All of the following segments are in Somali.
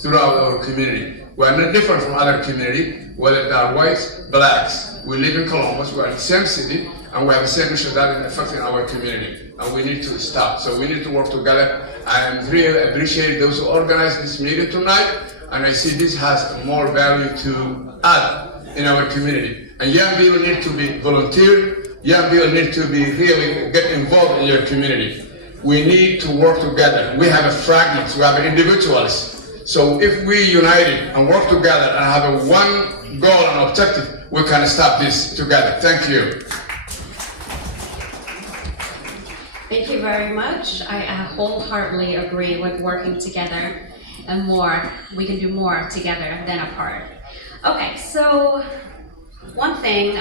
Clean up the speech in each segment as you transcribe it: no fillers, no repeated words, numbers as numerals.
throughout our community. We are not different from other community, whether they are whites, blacks. We live in Columbus, we are in the same city, and we have the same issue that is affecting our community. And we need to stop. So we need to work together. I really appreciate those who organized this meeting tonight, and I see this has more value to add in our community. And young people need to be volunteer. Young people need to be really get involved in your community. We need to work together. We have fragments, we have individuals. So if we united and work together and have a one goal and objective, we can stop this together. Thank you. Thank you very much. I wholeheartedly agree with working together and more. We can do more together than apart. Okay, so one thing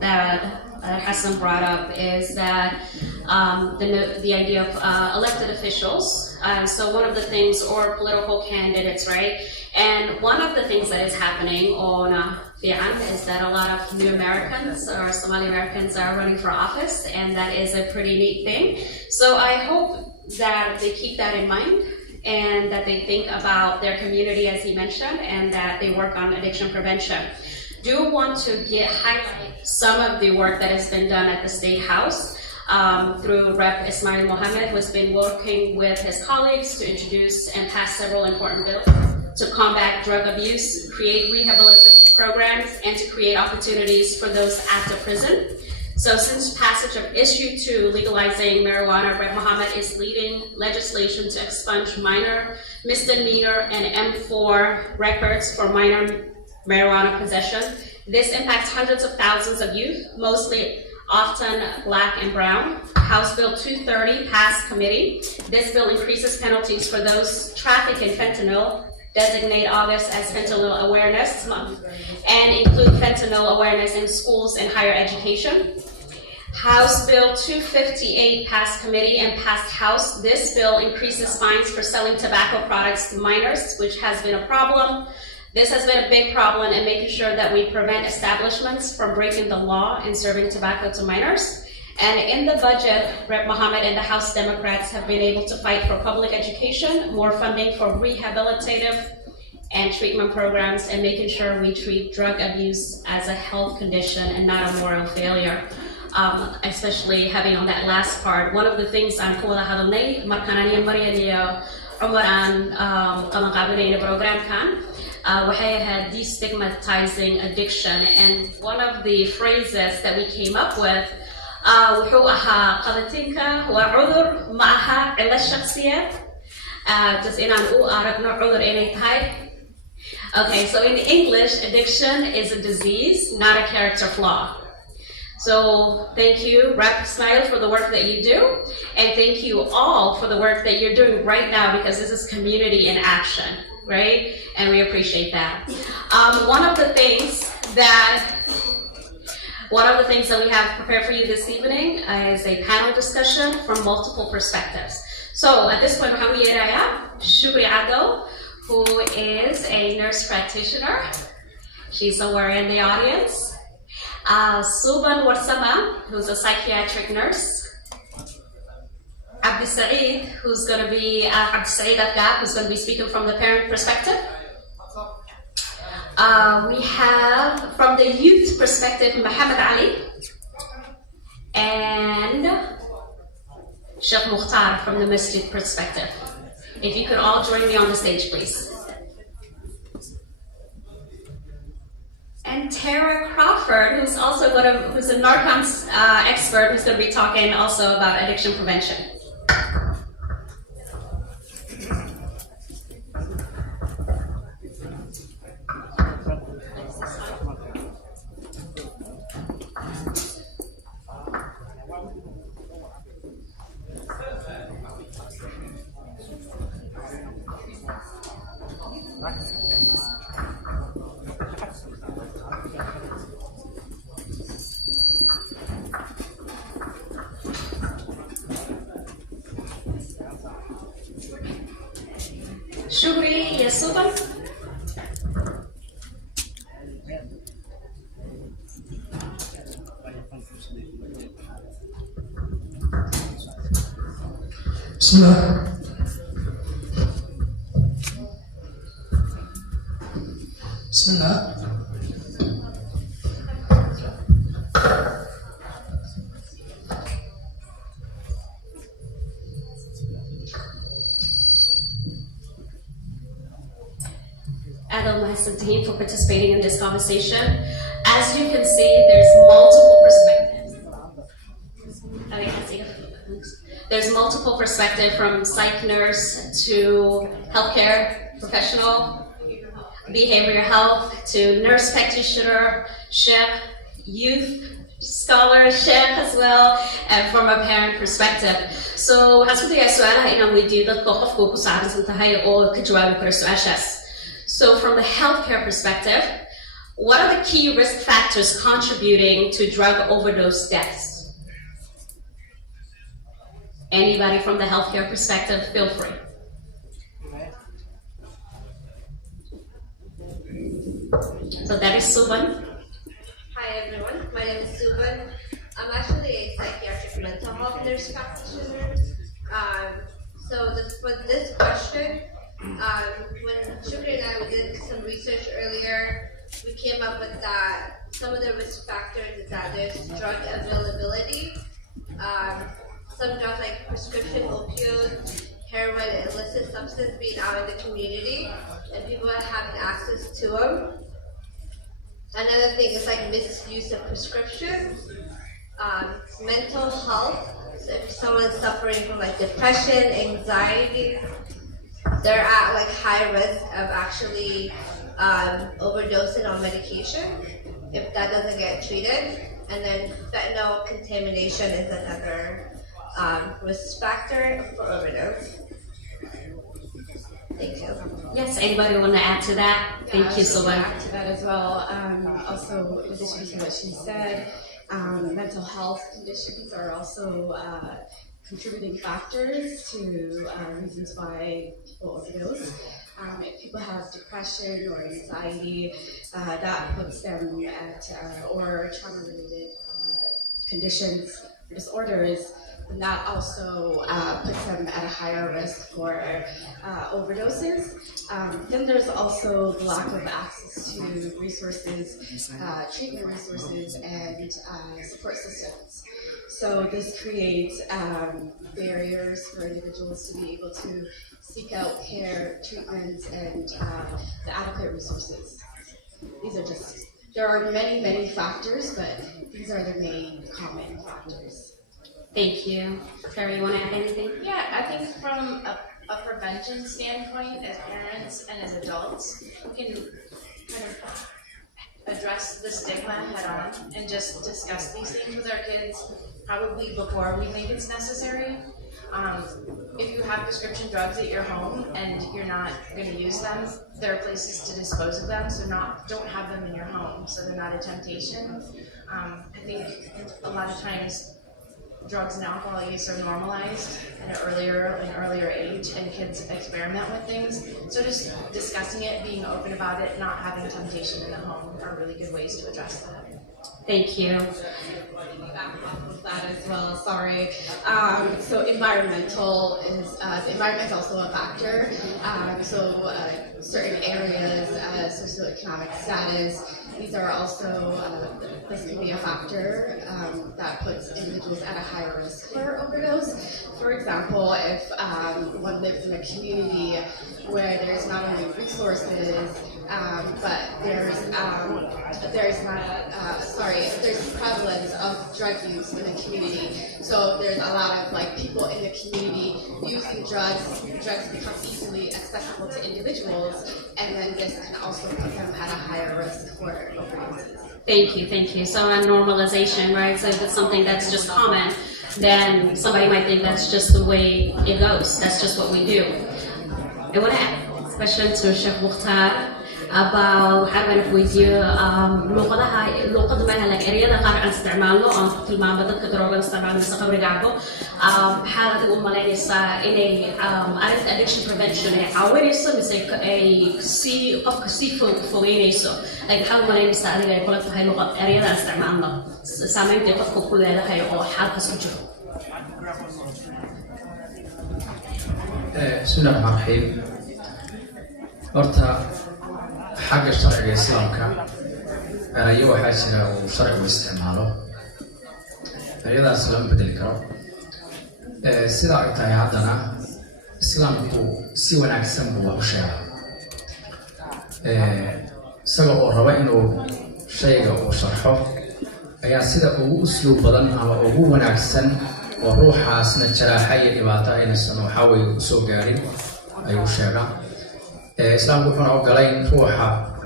that Hassan brought up is that the idea of elected officials. So one of the things, or political candidates, right? And one of the things that is happening on Fi'an is that a lot of new Americans or Somali Americans are running for office, and that is a pretty neat thing. So I hope that they keep that in mind and that they think about their community, as he mentioned, and that they work on addiction prevention. Do want to highlight some of the work that has been done at the State House through Rep. Ismail Mohammed, who has been working with his colleagues to introduce and pass several important bills to combat drug abuse, create rehabilitative programs, and to create opportunities for those after prison. So since passage of issue 2 legalizing marijuana, Rep. Mohammed is leading legislation to expunge minor, misdemeanor, and M4 records for minor marijuana possession. This impacts hundreds of thousands of youth, mostly often black and brown. House Bill 230 passed committee. This bill increases penalties for those traffic in fentanyl, designate August as Fentanyl Awareness Month, and include fentanyl awareness in schools and higher education. House Bill 258 passed committee and passed House. This bill increases fines for selling tobacco products to minors, which has been a problem. This has been a big problem in making sure that we prevent establishments from breaking the law and serving tobacco to minors. And in the budget, Rep. Mohammed and the House Democrats have been able to fight for public education, more funding for rehabilitative and treatment programs, and making sure we treat drug abuse as a health condition and not a moral failure. Especially having on that last part, one of the things I'm kung wala hadalnay, markanani Maria Umaran kamangkabinay na program kan. Waxay had destigmatizing addiction, and one of the phrases that we came up with wuxuu ahaa qabatinka waa cudur ma aha cilo shakhsiyeed, just inaan u aragno cudur inay tahay. Okay, so in English, addiction is a disease, not a character flaw. So thank you, Rep. Ismail, for the work that you do, and thank you all for the work that you're doing right now, because this is community in action, right? And we appreciate that. One of the things that we have prepared for you this evening is a panel discussion from multiple perspectives. So at this point, Mohamed Yeraya Shukri Ado, who is a nurse practitioner. She's somewhere in the audience. Suban Warsama, who's a psychiatric nurse. Abdi Saeed, who's going to be speaking from the parent perspective. We have from the youth perspective Muhammad Ali and Sheikh Mukhtar from the masjid perspective. If you could all join me on the stage, please. And Tara Crawford, who's a Narcoms expert, who's going to be talking also about addiction prevention. Shukri Yasuban. Bismillah. بسم الله. Adam Mahasantine for participating in this conversation. As you can see, there's multiple perspectives. There's multiple perspectives from psych nurse to healthcare professional, behavioral health to nurse practitioner, chef, youth scholarship as well, and from a parent perspective. So waxaan isku dayaa su'aalaha inaan weydiiyo dadka qofku ku saabsan tahay oo ka jawaabi kara su'aashaas. So from the healthcare perspective, what are the key risk factors contributing to drug overdose deaths? Anybody from the healthcare perspective, feel free. So that is Subhan. Hi everyone, my name is Subhan. I'm actually a psychiatric mental health nurse practitioner. For this question, when Shukri and I did some research earlier, we came up with that some of the risk factors is that there's drug availability. Some drugs like prescription opioids, heroin, and illicit substance being out in the community, and people having access to them. Another thing is like misuse of prescriptions, mental health. So if someone's suffering from like depression, anxiety, they're at like high risk of actually overdosing on medication if that doesn't get treated. And then fentanyl contamination is another risk factor for overdose. Thank you. Yes, anybody want to add to that? Thank you so much. Add to that as well. Also, in addition to what she said, mental health conditions are also contributing factors to reasons why people overdose. If people have depression or anxiety, that puts them at, or trauma-related conditions or disorders, and that also puts them at a higher risk for overdoses. Then there's also the lack of access to resources, treatment resources, and support systems. So this creates barriers for individuals to be able to seek out care, treatment, and the adequate resources. There are many, many factors, but these are the main common factors. Thank you. Terry, you want to add anything? Yeah, I think from a prevention standpoint, as parents and as adults, we can kind of address the stigma head on and just discuss these things with our kids probably before we think it's necessary. If you have prescription drugs at your home and you're not going to use them, there are places to dispose of them, so don't have them in your home so they're not a temptation. I think a lot of times drugs and alcohol use are normalized at an earlier age, and kids experiment with things. So just discussing it, being open about it, not having temptation in the home are really good ways to address that. Thank you. Back off of that as well. Sorry. So environmental is also a factor. Certain areas, socioeconomic status. These are also this can be a factor that puts individuals at a higher risk for overdose. For example, if one lives in a community where there's not only resources, but there's prevalence of drug use in the community. So there's a lot of like people in the community using drugs. Drugs become easily accessible to individuals, and then this can also put them at a higher risk for overdoses. Thank you. So on normalization, right? So if it's something that's just common, then somebody might think that's just the way it goes. That's just what we do. I want to ask a question to Chef Mukhtar about how to weydiiyo luqada maaha like ereyada qaar aan isticmaalno aan ku tilmaamo dadka daroogada isticmaalo mise qabriga cabo maxaad adiga u malaynaysaa inay arrinta addiction prevention ay caawinayso mise ay qofka sii fogeynayso like maxaad u malaynaysaa adiga ay kula tahay ereyada aan isticmaalno saameynta ay qofka ku leedahay oo xaalkaas ku jiro. بسم الله الرحمن الرحيم. horta حق الشرع الإسلام أيوة حاجة وشرع واستعماله فإذا السلام بدل كرو سيدا إتاي عدنا إسلام سوى نعكسن بوا وشيء سجوا الرواء إنه شيء وشرحه أي سيدا أسلوب بدن أو هو نعكسن وروحها سنة شراحية إبادة إن السنة حاول سوق جاري أي وشيء إسلام وحنا وقالين روحها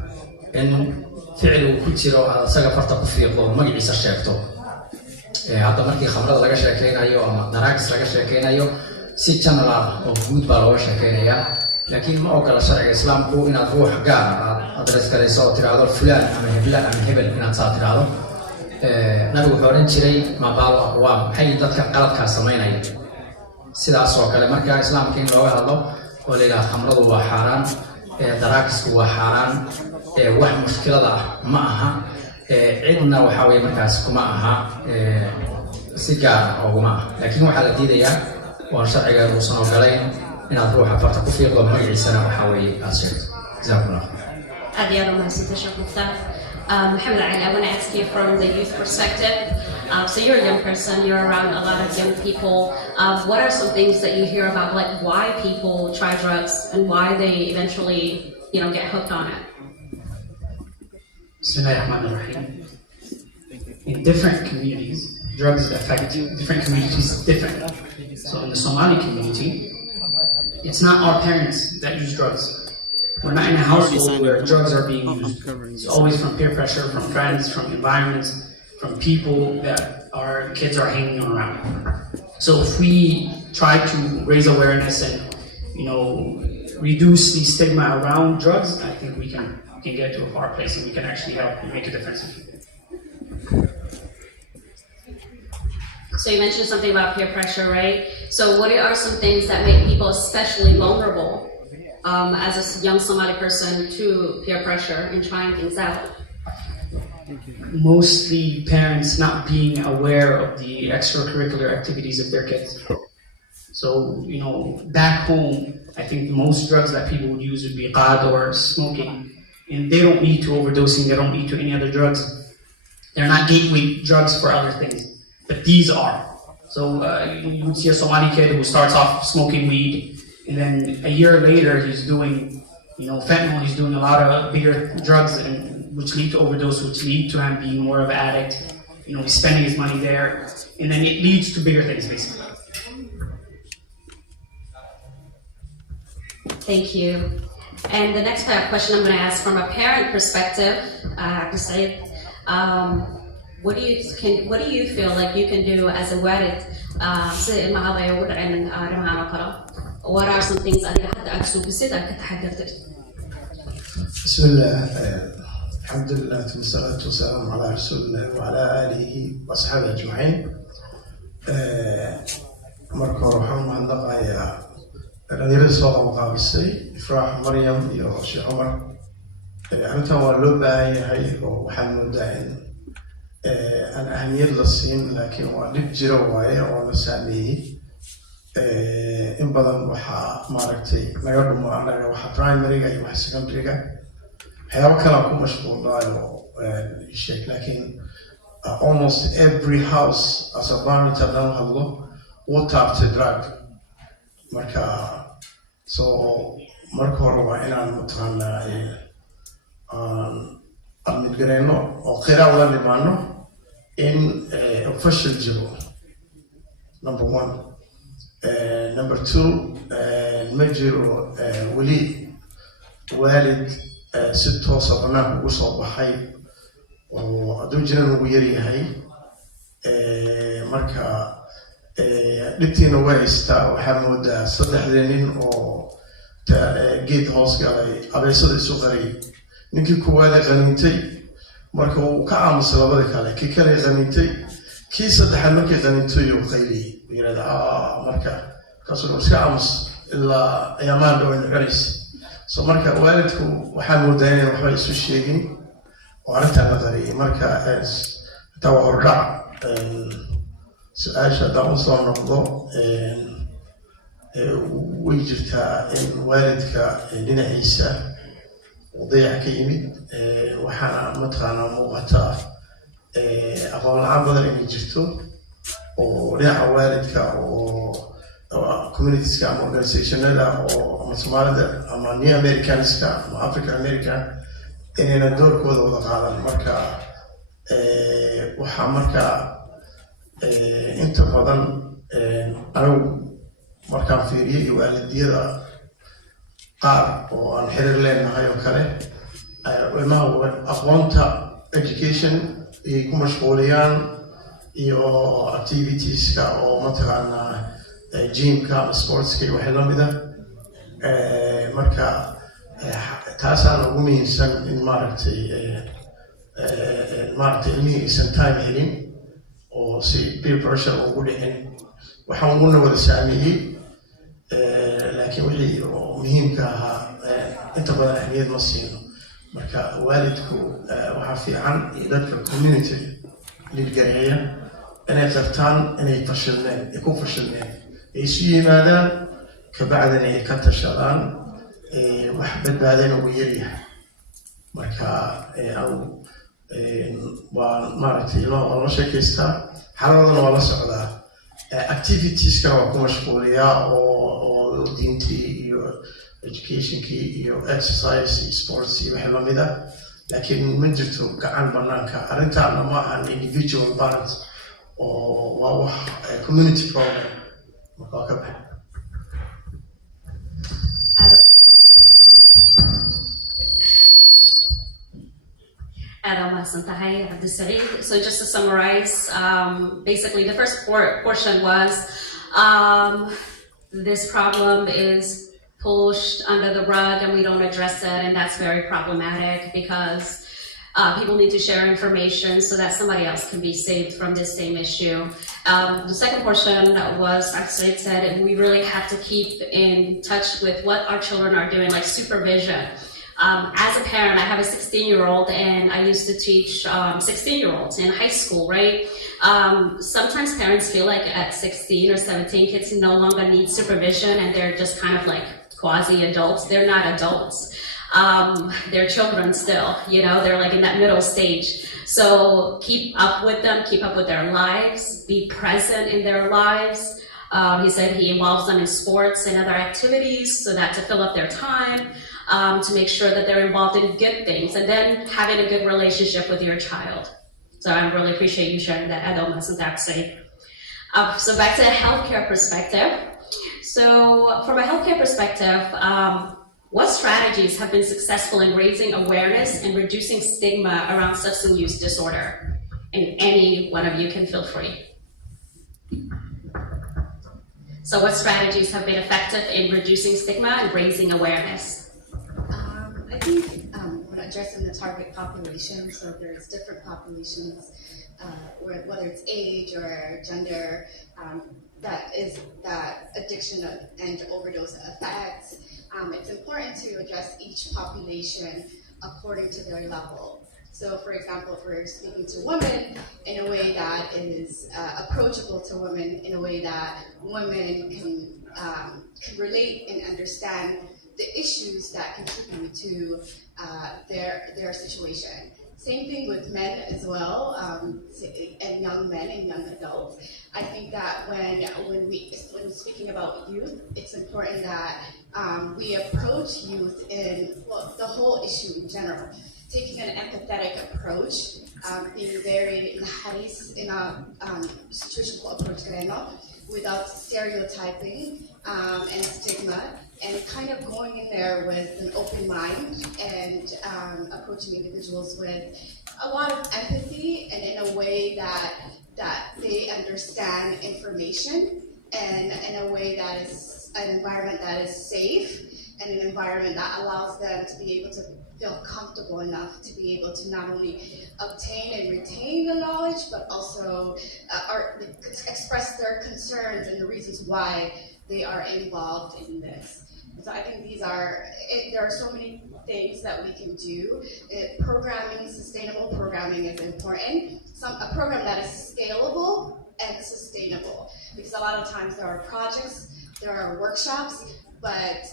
إن فعل كتير على سجى فرط كفيق ومجلس الشيكتو هذا مركي خبرة لقى شاكين أيوة أما دراكس لقى شاكين أيوة ستة نلعب وجود بالوا شاكين أيوة لكن ما أقول الشرع الإسلام هو إن تروح جار أدرس كذا صوت هذا فلان أما هبل إن صوت هذا نبي حورين شيء ما بالوا أقوام حي ذاتك قلت كاسمين أيوة سيدا صوت كلام مركي الإسلام كين لو هذا ولا خمرة وحرام دراكس وحرام wax mushkilada ma aha cidna waxa way markaas kuma aha si gaar ah oo ma laakiin waxa la diidayaa waa sharciga uu soo galay inaad ruuxa farta ku fiiqdo magaciisana waxa way aad sheegto jazakumullah adiyaadu mahadsantahay Sheikh Mukhtar Muhammad Ali, I want to ask you from the youth perspective. So you're a young person, you're around a lot of young people. What are some things that you hear about, like why people try drugs and why they eventually, get hooked on it? Bismillahirrahmanirrahim. In different communities, drugs affect different communities differently. So in the Somali community, it's not our parents that use drugs. We're not in a household where drugs are being used. It's always from peer pressure, from friends, from environments, from people that our kids are hanging around. So if we try to raise awareness and, reduce the stigma around drugs, I think we can get to a far place and we can actually help and make a difference in people. So you mentioned something about peer pressure, right? So what are some things that make people especially vulnerable as a young Somali person to peer pressure and trying things out? Mostly parents not being aware of the extracurricular activities of their kids. So, back home, I think the most drugs that people would use would be qad or smoking. And they don't need to overdosing, they don't need to any other drugs. They're not gateway drugs for other things, but these are. So you would see a Somali kid who starts off smoking weed, and then a year later he's doing, fentanyl, he's doing a lot of bigger drugs, which lead to overdose, which lead to him being more of an addict. He's spending his money there, and then it leads to bigger things, basically. Thank you. And the next question I'm going to ask from a parent perspective, to say, what do you feel like you can do as a walid? What are some things that Bismillah, alhamdulillah, wassalatu wassalamu ala rasulillah wa ala alihi wa ashabihi ajma'in. Marka hore waxaan mahadnaqayaa dhalinyarada soo qabanqaabisay Ifraax Maryam iyo Sheekh Cumar. Arrintan waa loo baahan yahay oo waxaan moodaa in aan ahmiyad la siin, laakiin waa dhib jira waaye oo la saameeyey. In badan waxaa maaragtay naga dhumo anaga waxa primary-ga iyo waxa secondary-ga waxyaabo kale ku mashquulnaayo sheekh, laakiin almost every house as a parent haddaan hadlo wuu taabtay drug. Marka marka hore waa inaan mataqaanaa aan midgareyno oo qiraab la nimaano in official jiro, number one. Number two, ma jiro weli waalid si toos ah banaanka ugu soo baxay oo hadduu jiran ugu yaryahay. Marka dhibtiina waa haystaa, waxaa moodaa 3 nin oo geed hoos galay abeesada isu qariyay. Ninkii koowaad qaniintay marka uu ka aamusay labada kale, kii kale qaniintay, kii saddexaad markii qaniintay uu qayliyay yirahda marka kaasoo iska aamus ilaa ayaamaan dhow galaysa. So marka waalidku waxaa moodaa inay waxba isu sheegin oo arrintan la qariyay. Marka taa waa hordhac. Su-aasha haddaan usoo noqdo, way jirtaa in waalidka dhinaciisa dayac ka yimid waxaana mataqaanaa muuqataa aqoon la-aan badan inay jirto oo dhinaca waalidka oo communitieska ama organizationada oo ama Soomaalida ama New Americanska ama African American inayna doorkooda wada qaadan marka waxaa marka inta badan anigu markaan fiiriyay waalidiyada qaar oo aan xiriir leenahay oo kale ilmaha aqoonta education ay ku mashquuliyaan iyo activitieska oo mataqaanaa gymka ama sportska iyo waxay la mida marka taasaan ugu muhiimsan in maaragtay ilmihii aysan time helin oo si peer pressure ugu dhicin waxaan uguna wada saameeyey laakiin wixii oo muhiimka ahaa inta badan ahmiyad ma siino marka waalidku waxaa fiican dadka community lidgareeya inay qirtaan inay fashilneen ay ku fashilneen ay isu yimaadaan kabacdina ay ka tashadaan wax badbaadayna ugu yaryahay marka waa maaragtay ilmaha waa la sheekaystaa xaladana waa la socdaa activitieskana waa ku mashquuliyaa oo diintii iyo educationkii iyo exercise iyo sports iyo wixii lamid ah laakiin ma jirto gacan banaanka arrintaana ma ahan individual parent oo waa wax community problem marka waa ka baxay So just to summarize, basically the first portion was this problem is pushed under the rug and we don't address it, and that's very problematic because people need to share information so that somebody else can be saved from this same issue. The second portion was actually said we really have to keep in touch with what our children are doing, like supervision. As a parent, I have a 16-year-old and I used to teach 16-year-olds in high school, right? Sometimes parents feel like at 16 or 17, kids no longer need supervision and they're just kind of like quasi-adults. They're not adults. They're children still, you know, they're like in that middle stage. So keep up with them, keep up with their lives, be present in their lives. He said he involves them in sports and other activities so that to fill up their time, to make sure that they're involved in good things, and then having a good relationship with your child. So I really appreciate you sharing that. So back to the healthcare perspective. So from a healthcare perspective, what strategies have been successful in raising awareness and reducing stigma around substance use disorder? And any one of you can feel free. So what strategies have been effective in reducing stigma and raising awareness? I think when addressing the target population, so there's different populations, whether it's age or gender, that addiction and overdose affects. It's important to address each population according to their level. So, for example, if we're speaking to women in a way that is approachable to women, in a way that women can relate and understand the issues that contribute to their situation. Same thing with men as well, and young men and young adults. I think that when speaking about youth, it's important that we approach youth in the whole issue in general, taking an empathetic approach, being very haris in a situational approach, without stereotyping and stigma, and kind of going in there with an open mind and approaching individuals with a lot of empathy and in a way that they understand information and in a way that is an environment that is safe and an environment that allows them to be able to feel comfortable enough to be able to not only obtain and retain the knowledge, but also express their concerns and the reasons why they are involved in this. So I think there are so many things that we can do. Programming, sustainable programming is important. A program that is scalable and sustainable. Because a lot of times there are projects, there are workshops, but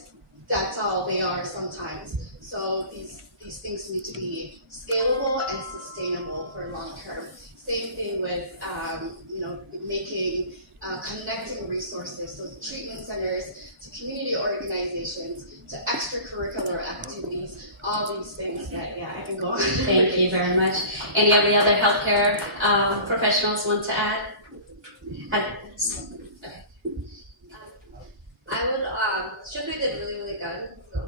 that's all they are sometimes. So these these things need to be scalable and sustainable for long term. Same thing with making connecting resources, so treatment centers to community organizations to extracurricular activities, all these things that I can go on. Thank you very much. Any of the other healthcare professionals want to add? I would, Shukri did really good. So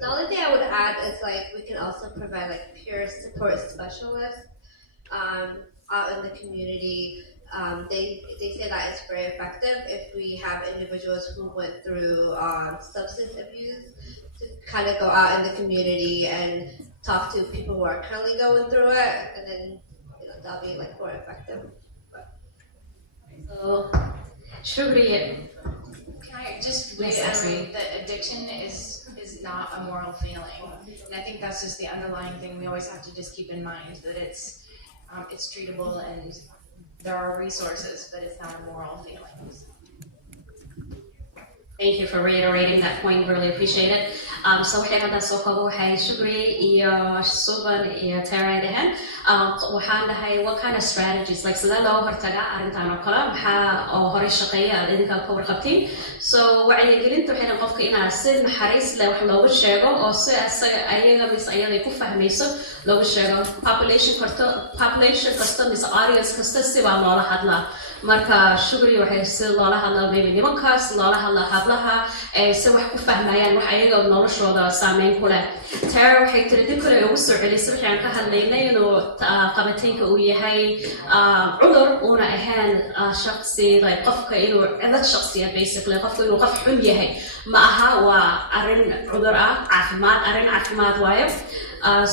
the only thing I would add is we can also provide peer support specialists out in the community. They say that it's very effective if we have individuals who went through substance abuse to kind of go out in the community and talk to people who are currently going through it, and then that'll be more effective. So, Shukri. Can I just reiterate that addiction is not a moral feeling, and I think that's just the underlying thing we always have to just keep in mind, that it's treatable and there are resources, but it's not a moral feeling. Thank you for reiterating that point. Really appreciate it. So waxay hadda soo qabo waxay Shukri iyo Suban iyo Tara dhahan waxaan dhahay what kind of strategies sida loo hortaga arrintan oo kale maxaa oo hore shaqeeya idinka ka warqabtiin. So wacyigelinta waxay qofka inaa si naxariis leh wax loogu sheego oo si ayaga mis ayada ku fahmayso loogu sheego population kasta mis audience kasta si baa loola hadlaa. Marka Shukri waxay si loola hadlaa maybe nimankaas loola hadlaa hablaha si wax ku fahmayaan wax ayaga noloshooda saameyn ku leh. Tara waxay tiri dib kale ugu soo celisay waxaan ka hadlaynay inuu qabateynka uu yahay cudur una ahaan shakhsi qofka inuu cilad shakhsiya basically qofka inuu qof xun yahay ma aha waa arrin cudur arrin caafimaad waayo.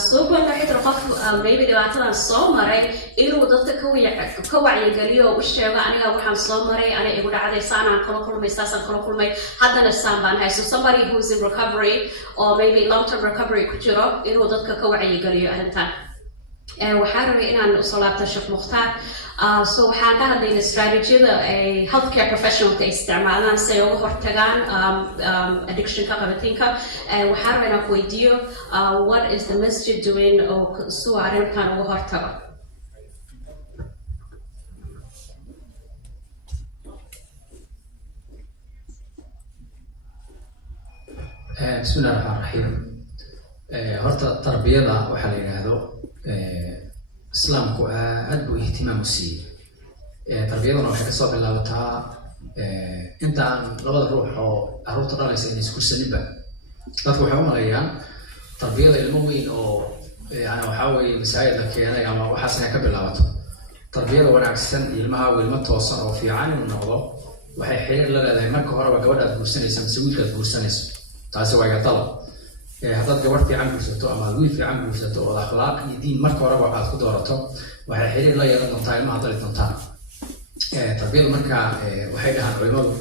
Suban waxay tiri qof maybe dhibaatadan soo maray inuu dadka ka wacyigeliyo u sheego aniga waxaan soo maray aniga igu dhacday saanaan kala kulmay saasaan kala kulmay haddana saan baan hay. So somebody who's in recovery or maybe long-term recovery ku jiro inuu dadka ka wacyigeliyo arrintan. Waxaan rabay inaan usoo laabto Sheekh Mukhtaar. So waxaan ka hadlaynay strategiyada ay healthcare professionalka isticmaalaan si ay uga hortagaan addictionka qabatinka. Waxaan rabay inaan ku weydiiyo what is the masjid doing oo si arrintan uga hortago? Bismillahi rahmaani rahiim. Horta tarbiyada waxaa la yidhaahdo islaamku aad buu ihtimaam u siiyey. Tarbiyaduna waxay kasoo bilaabataa intaan labada ruux oo carruurta dhalaysa inay iskursaninba. Dadku waxay u maleeyaan tarbiyada ilmo weyn oo waxaa weeye masaajid la keenay ama waxaas inay ka bilaabato. Tarbiyada wanaagsan ilmaha ilmo toosan oo fiican inuu noqdo waxay xiriir la leedahay marka horeba gabadha aad guursanaysa mise wiilka aad guursanayso. taasi waa gadalo haddaad gabar fiican guursato ama wiil fiican guursato oo akhlaaq iyo diin marka horeba aad ku doorato waxay xiriir la yeelan doontaa ilmaha dali doontaa. Tarbiyadu marka waxay dhahaan culimadu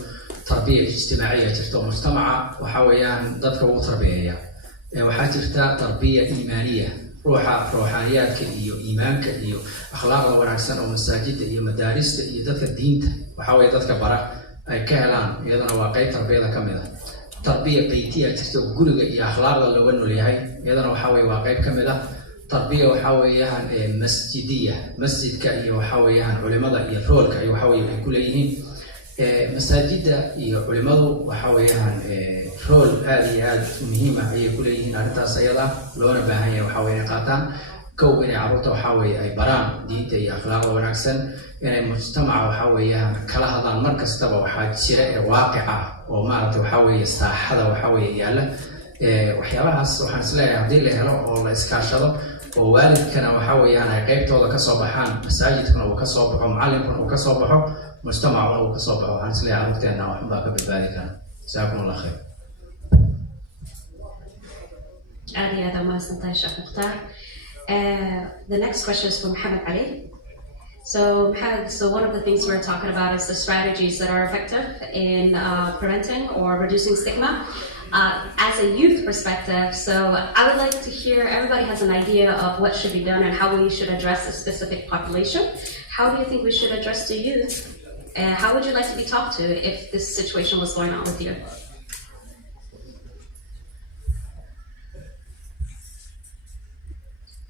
tarbiya ijtimaaciya jirto mujtamaca waxa weeyaan dadka ugu tarbiyeeya. Waxaa jirta tarbiya iimaaniya ruuxa ruuxaaniyaadka iyo iimaanka iyo akhlaaqda wanaagsan oo masaajidda iyo madaarista iyo dadka diinta waxa weeye dadka bara ay ka helaan iyadana waa qayb tarbiyada ka mid ah. Tarbiya baytiya jirto guriga iyo akhlaaqda looga nool yahay iyadana waxa weeye waa qayb ka mid ah. Tarbiya waxa weeyaan masjidiya masjidka iyo waxa weeyaan culimada iyo roolka ay waxa weeye ay ku leeyihiin masaajidda iyo culimadu waxa weeyaan rool aad iyo aad muhiim ah ayay ku leeyihiin arrintaas ayada loona baahan yahay waxa weeye qaataan kow inay carruurta waxa weeye ay baraan diinta iyo akhlaaqda wanaagsan inay mujtamaca waxa weeyaan kala hadlaan mar kastaba waxaa jira waaqica oo maaragtay waxa weeye saaxada waxa weeye yaalla waxyaabahaas waxaan isleeyahay haddii la helo oo la iskaashado oo waalidkana waxa weeyaan ay qaybtooda ka soo baxaan masaajidkuna uu ka soo baxo macallinkuna uu ka soo baxo mujtamacuna uu ka soo baxo waxaan isleeyahay carruurteenna waxbaa ka badbaadi kara. جزاكم الله خير. The next question is from Muhammad Ali. So Muhammad, one of the things we're talking about is the strategies that are effective in preventing or reducing stigma. As a youth perspective, so I would like to hear, everybody has an idea of what should be done and how we should address a specific population. How do you think we should address the youth? How would you like to be talked to if this situation was going on with you?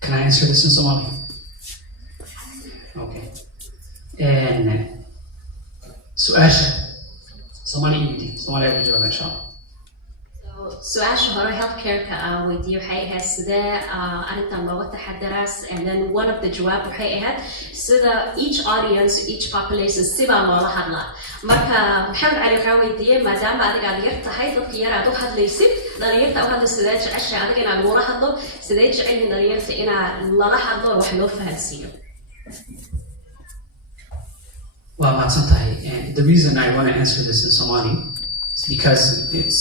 Can I answer this in Somali? Okay. And سؤاشة Somali إيدي Somali أبو جواب إن شاء الله. su-aasha hore healthcare-ka aan weydiiyey waxay ahayd sidee arrintan looga taxadaraas, and then one of the jawaab waxay ahayd sida each audience, each population sibaa loola hadlaa. Marka maxamed cali waxaa weydiiyey maadaama adiga aad yar tahay dadka yar aad u hadlaysid, dhalinyarta u hadla sidee jecesha adiga inaad loola hadlo, sidee jecelyihin dhalinyarta inaad lala hadlo wax loo fahansiiyo. Well, mahadsantahay. And the reason I want to answer this in Somali is because it's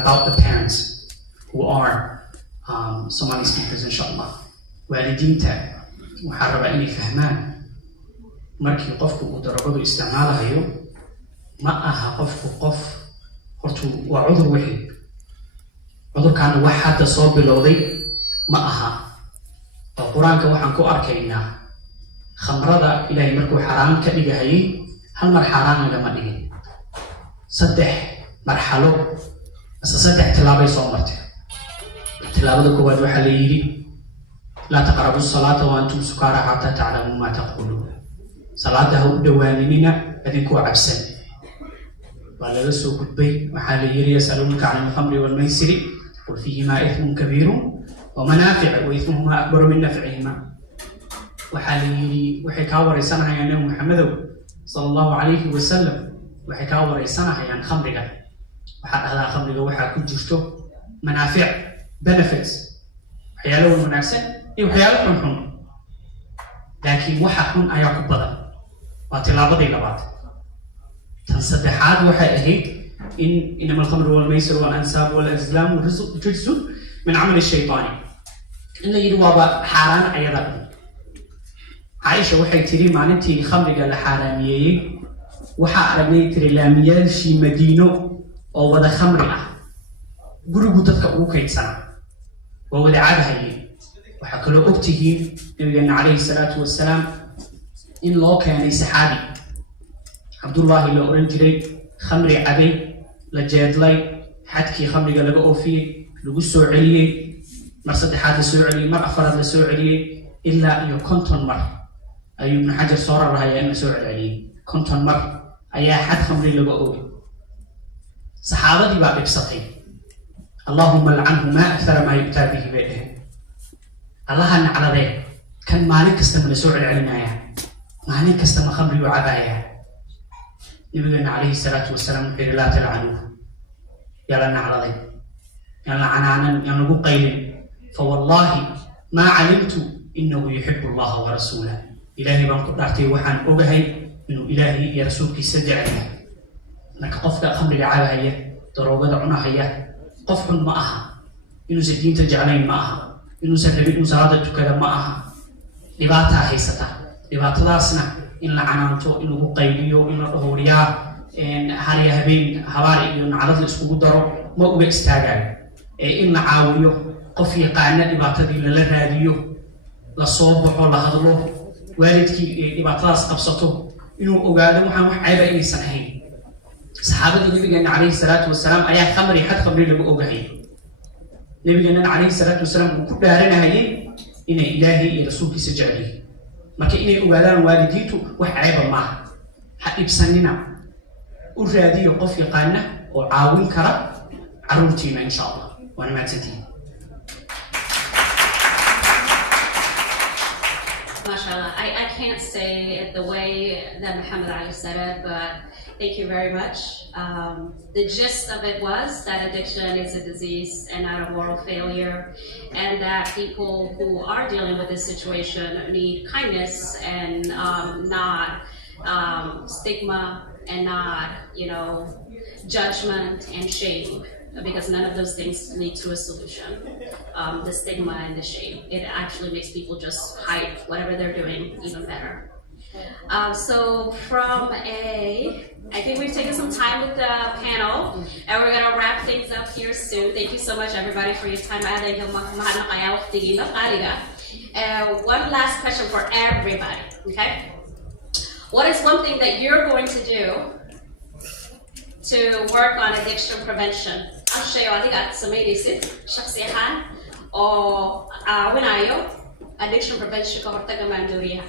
about the parents who are Somali speakers, inshallah. Waalidiinta waxaa rabaa inay fahmaan markii qofku uu daroogadu isticmaalayo ma aha qofku qof hortu waa cudur wixii cudurkaana wax hadda soo bilowday ma aha. oo qur-aanka waxaan ku arkaynaa khamrada ilaahay markuu xaraam ka dhigahayay hal mar xaaraan lagama dhigin, 3 marxalo ase 3 tilaabay soo martay. tilaabada koowaad waxaa la yidhi laa taqrabu salaata wa antum sukaara xataa taclamu maa taquluun, salaada ha u dhowaaninina idinkoo cabsan. waa laga soo gudbay, waxaa la yidhi yasaluunaka can alkhamri walmaysiri qul fiihimaa ithmun kabiirun wa manaafic wa ithmuhumaa akbaru min nafcihima. waxaa la yidhi waxay kaa wareysanahayaan nabi maxamedow sala allahu calayhi wasalam, waxay kaa wareysanahayaan khamriga. waxaa dhahdaa khamriga waxaa ku jirto manaafic, benefits, waxyaalo wanaagsan iyo waxyaalo xunxun, laakiin waxa xun ayaa ku badan. waa tilaabadii labaad. tan saddexaad waxay ahayd in inama alkhamru walmaysir walansaab walazlaamu rijsun min camali shaytaani, in la yidhi waaba xaaraan ayada dhan. caaisha waxay tiri maalintii khamriga la xaaraamiyeeyey waxaa aragnay tiri laamiyaashii madiino oo wada khamri ah, gurigu dadka ugu kaydsanaa, waa wada cabahayeen. waxaa kaloo ogtihiin nabigeena calayhi salaatu wasalaam in loo keenay saxaabi cabdullaahi la oran jiray, khamri cabay, la jeedlay, xadkii khamriga laga oofiyey, lagu soo celiyey, mar saddexaad la soo celiyey, mar afaraad la soo celiyey, ilaa iyo 50 mar ayuu ibnu xajar soo rarahayaa in la soo celceliyey. 50 mar ayaa xad khamri laga oogay. saxaabadii baa dhibsatay, allahuma alcanhu maa akthara maa yu'taa bihi bay dheheen, allaha nacladee kan maalin kasta ma la soo celcelinayaa, maalin kasta ma khamrigu cabayaa. nabigeena calayhi salaatu wasalaam wuxuu yidhi laa talcanuuhu, yaa la nacladay, yaan la canaanan, yaan lagu qaylin. fawallaahi maa calimtu inahu yuxibu allaha warasuulah, ilaahay baan ku dhaartay waxaan ogahay inuu ilaahay iyo rasuulkiisa jecel yahay. marka qofka khamriga cabahaya, daroogada cunahaya, qof xun ma aha, inuusan diinta jeclayn ma aha, inuusan rabin inuu salaada tukada ma aha. dhibaataa haysata, dhibaatadaasna in la canaanto, in lagu qaybiyo, in la dhowriyaa, hariya habeen habaar iyo nacdad la iskugu daro ma uga istaagayo. in la caawiyo, qof yaqaana dhibaatadii lala raadiyo, la soo baxo, la hadlo, waalidkii dhibaatadaas qabsato inuu ogaado waxaan wax cayba inaysan ahayn. saxaabadii nabigeena calayhi salaatu wasalaam ayaa khamri xad khamri lagu ogahay. nabigeena calayhi salaatu wasalaam uu ku dhaaranahayay inay ilaahay iyo rasuulkiisa jeceliyiin. marka inay ogaadaan waalidiintu wax cayba maaha, ha ibsanina, u raadiyo qof yaqaana oo caawin kara carruurtiina insha allah. waana mahadsantihiin. MashaAllah. I can't say it the way that Muhammad Ali said it, but thank you very much. The gist of it was that addiction is a disease and not a moral failure, and that people who are dealing with this situation need kindness and not stigma and not, judgment and shame, because none of those things lead to a solution. The stigma and the shame, it actually makes people just hide whatever they're doing even better. So I think we've taken some time with the panel, and we're going to wrap things up here soon. Thank you so much, everybody, for your time. One last question for everybody, okay? What is one thing that you're going to do to work on addiction prevention? الشيء هذا قاعد تسميه ليست شخصي حان أو عاونايو addiction prevention ka hortaga maandooriyaha?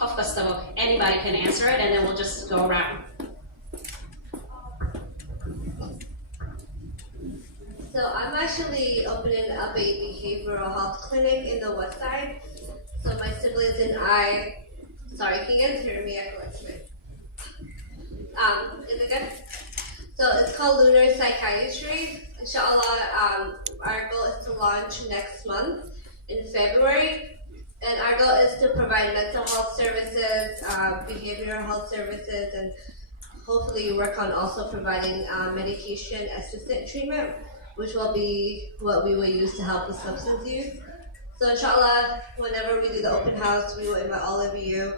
Qof kastaba, anybody can answer it and then we'll just go around. So I'm actually opening up a behavioral health clinic in the West Side. So my siblings and I, sorry, can you guys hear me? I can't speak. Is it good? So it's called Lunar Psychiatry. Inshallah, our goal is to launch next month in February. And our goal is to provide mental health services, behavioral health services, and hopefully work on also providing medication assisted treatment, which will be what we will use to help with substance use. So inshallah, whenever we do the open house, we will invite all of you.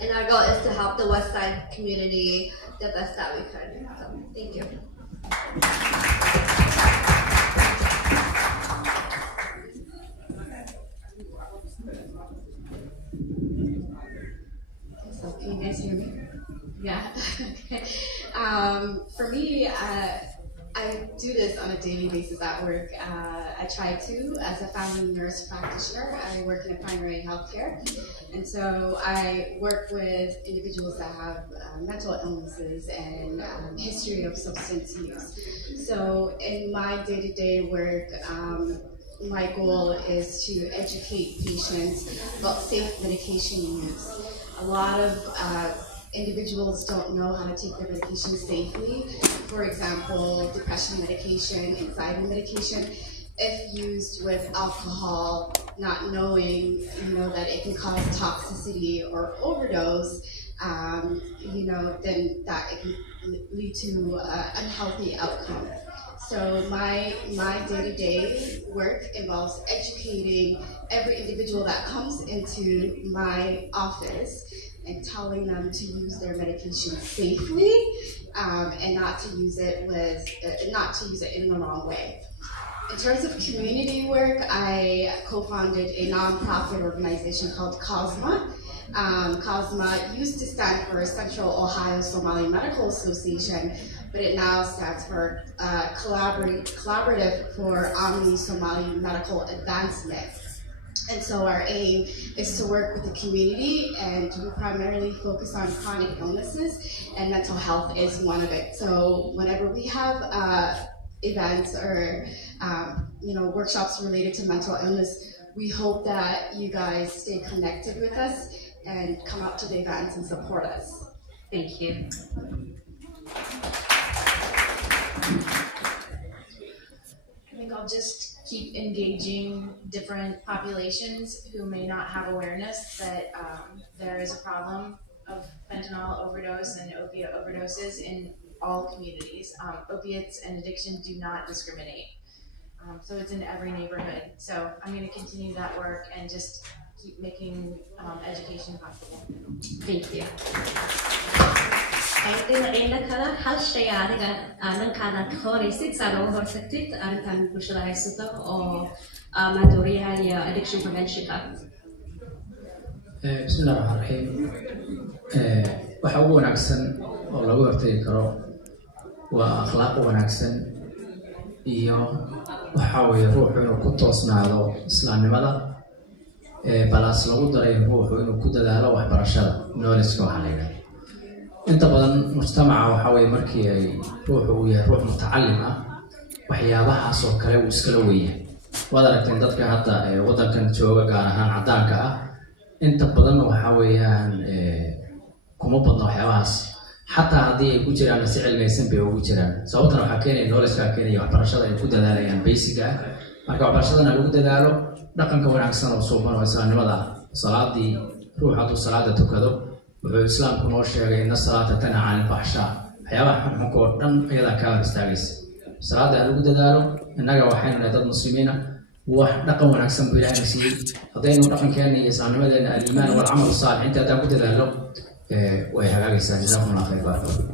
And our goal is to help the West Side community the best that we can. So thank you. So can you guys hear me? Yeah. Okay. For me, I do this on a daily basis at work. I try to, as a family nurse practitioner, I work in a primary health care. And so I work with individuals that have mental illnesses and history of substance use. So in my day-to-day work, my goal is to educate patients about safe medication use. A lot of individuals don't know how to take their medication safely. For example, depression medication, anxiety medication, if used with alcohol, not knowing, that it can cause toxicity or overdose, then that it can lead to unhealthy outcome. So my day-to-day work involves educating every individual that comes into my office and telling them to use their medication safely and not to use it in the wrong way. In terms of community work, I co-founded a nonprofit organization called COSMA. COSMA used to stand for Central Ohio Somali Medical Association, but it now stands for Collaborative for Omni Somali Medical Advancement. And so our aim is to work with the community, and we primarily focus on chronic illnesses, and mental health is one of it. So whenever we have events or workshops related to mental illness, we hope that you guys stay connected with us and come out to the events and support us. Thank you. I think I'll just keep engaging different populations who may not have awareness that there is a problem of fentanyl overdose and opiate overdoses in all communities. Opiates and addiction do not discriminate. So it's in every neighborhood. So I'm going to continue that work and just keep making education possible. Thank you. dhinaceena kale hal shay adiga dhankaada ka qoraysid saad uga hortagtid arrintan bulshada haysato oo maandooriyaha iyo addiction preventionka. bismillahi raxmaan raxiim. waxa ugu wanaagsan oo lagu hortagi karo waa akhlaaq wanaagsan iyo waxa weeye ruuxu inuu ku toosnaado islaamnimada balaas lagu daray ruuxu inuu ku dadaalo waxbarashada knowledge-ka waxaa la yidhahda. inta badan mujtamaca waxa weeye markii ay ruuxu uu yahay ruux mutacalim ah waxyaabahaas oo kale uu iskala weeyahay. waad aragteen dadka hadda waddankan jooga gaar ahaan caddaanka ah inta badan waxa weeyaan kuma badna waxyaabahaas xataa haddii ay ku jiraan si cilmaysan bay ugu jiraan. sababtana waxaa keenaya knowledge-ka keenaya waxbarashada ay ku dadaalayaan basic ah. marka waxbarashadana lagu dadaalo dhaqanka wanaagsan oo suuban oo islaamnimada salaadii ruux hadduu salaada tukado wuxuu islaamku noo sheegay inna salaata tanhaa cani ilfaxshaa waxyaabaha xunxunka oo dhan ayadaa kaa hor istaagaysa. salaada ha lagu dadaalo. innaga waxaynu nahay dad muslimiina wax dhaqan wanaagsan buu ilaahayna siiyey. haddaynu dhaqankeena iyo islaamnimadeena aliimaan walcamal saalix inta haddaan ku dadaalo way hagaagaysaa. jazaakum allah khayr. baaraka allah.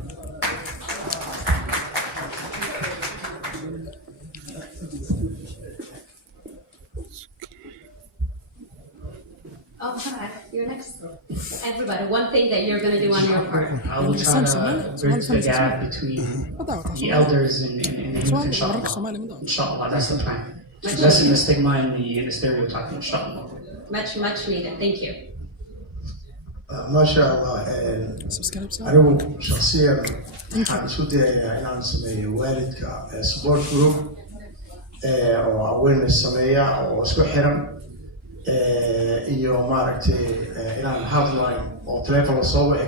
Oh, hi. You're next. Everybody, one thing that you're going to do on your part. I will try to bridge the gap between the elders and the youth, inshallah. Inshallah, that's the plan. lessen the stigma and the stereotype, inshallah. Much needed. Thank you. ما شاء الله أنا شخصيا waxaan isku dayayaa inaan sameeyo waalidka support group oo awareness sameeya oo isku xiran iyo maaragtay inaan hotline oo telefoon soo wici